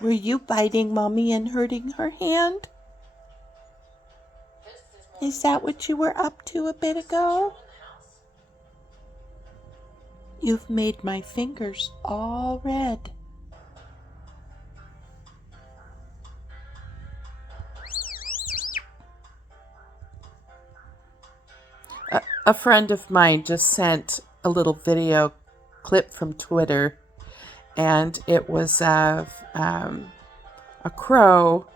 Were you biting Mommy and hurting her hand? Is that what you were up to a bit ago? You've made my fingers all red. A friend of mine just sent a little video clip from Twitter, and it was of a crow,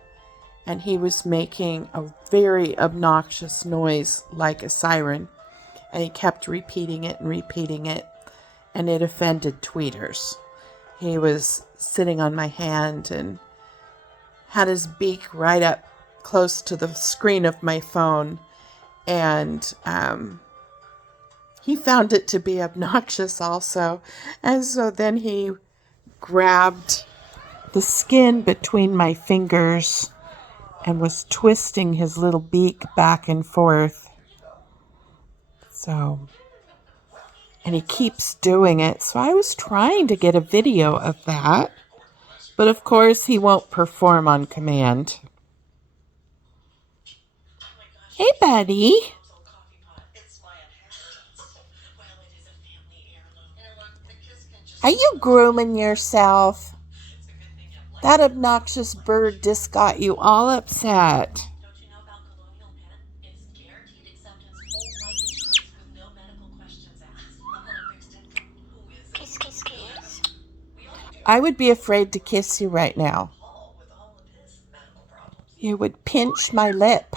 and he was making a very obnoxious noise like a siren, and he kept repeating it, and it offended tweeters. He was sitting on my hand and had his beak right up close to the screen of my phone, and he found it to be obnoxious also. And so then he grabbed the skin between my fingers and was twisting his little beak back and forth. And he keeps doing it. So I was trying to get a video of that. But of course, he won't perform on command. Hey, buddy. Are you grooming yourself? That obnoxious bird just got you all upset. Kiss, kiss, kiss. I would be afraid to kiss you right now. You would pinch my lip.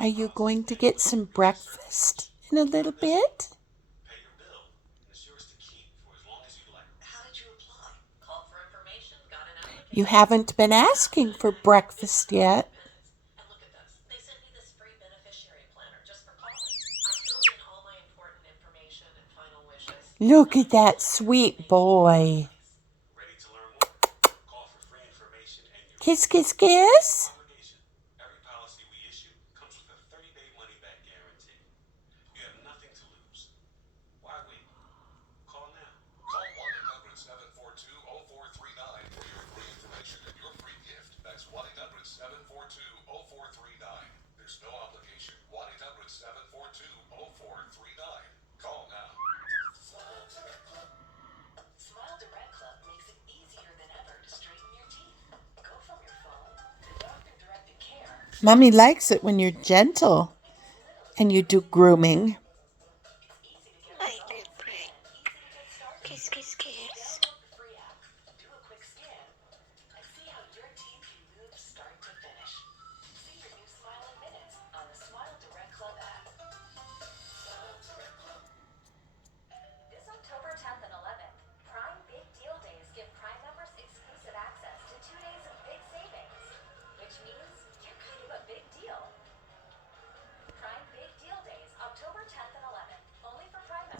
Are you going to get some breakfast in a little bit? You haven't been asking for breakfast yet. Look at that sweet boy. Kiss, kiss, kiss. Mommy likes it when you're gentle and you do grooming. Kiss, kiss, kiss.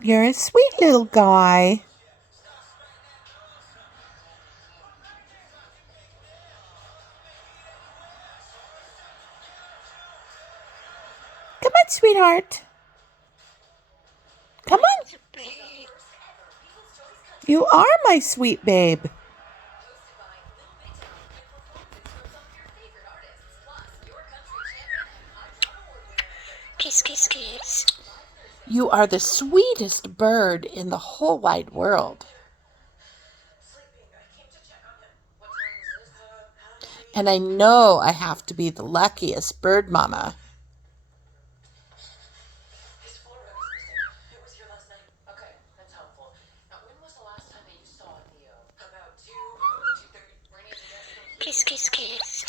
You're a sweet little guy. Come on, sweetheart. Come on. You are my sweet babe. Kiss, kiss, kiss. You are the sweetest bird in the whole wide world. And I know I have to be the luckiest bird mama. Kiss, kiss, kiss.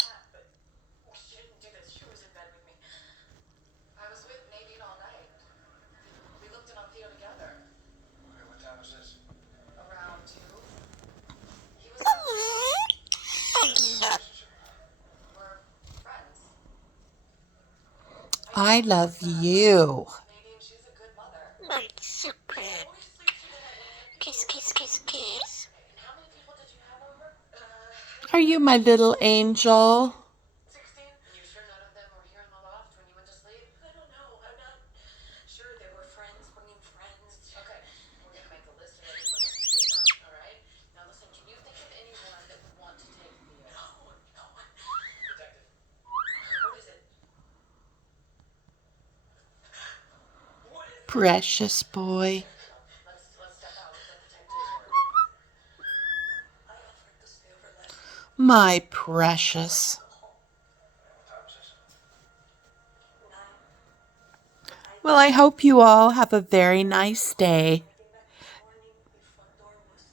I love you. My secret. Kiss, kiss, kiss, kiss. Are you my little angel? Precious boy. My precious. Well, I hope you all have a very nice day.